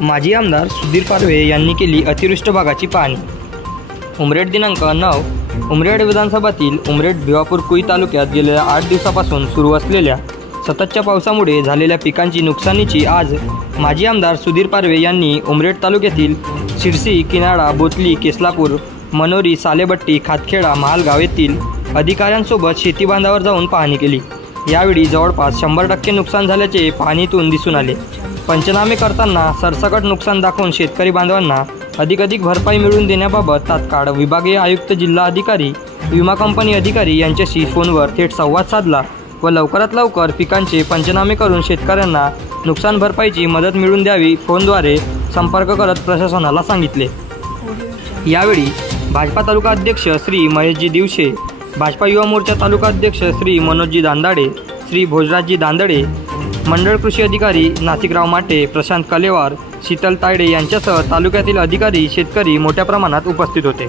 माजी आमदार सुधीर पारवे यांनी केली अतिवृष्ट भागाची पाहणी। उमरेड दिनांक 9 उमरेड विधानसभातील उमरेड भिवापूर कुई तालुक्यात गेलेल्या 8 दिवसापासून सुरू असलेल्या सततच्या पावसामुळे झालेल्या पिकांची नुकसानीची आज माजी आमदार सुधीर पारवे यांनी उमरेड तालुक्यातील शिरसी, किनाळा, बोतली, केसलापूर, मनोरी, सालेबट्टी, खातखेडा, महालगाव येथील अधिकाऱ्यांसोबत शेती बांधावर जाऊन पाहणी केली। यावेळी जवळपास 100% नुकसान झाल्याचे पाहणीतून दिसून आले। पंचनामे करताना सरसकट नुकसान दाखवून शेतकरी बांधवांना अधिक भरपाई मिळवून देण्याबाबत तात्काळ विभागीय आयुक्त, जिल्हा अधिकारी, विमा कंपनी अधिकारी यांच्याशी फोनवर थेट संवाद साधला व लवकरात लवकर पिकांचे पंचनामे करून शेतकऱ्यांना नुकसान भरपाईची मदत मिळवून द्यावी फोनद्वारे संपर्क करत प्रशासनाला सांगितले। यावेळी भाजपा तालुका अध्यक्ष श्री महेशजी दिवशे, भाजपा युवा मोर्चा तालुका अध्यक्ष श्री मनोजजी दांदाडे, श्री भोजराजजी दांदडे, मंडळ कृषी अधिकारी नासिकराव माटे, प्रशांत कलेवार, शीतल तायडे यांच्यासह तालुक्यातील अधिकारी, शेतकरी मोठ्या प्रमाणात उपस्थित होते।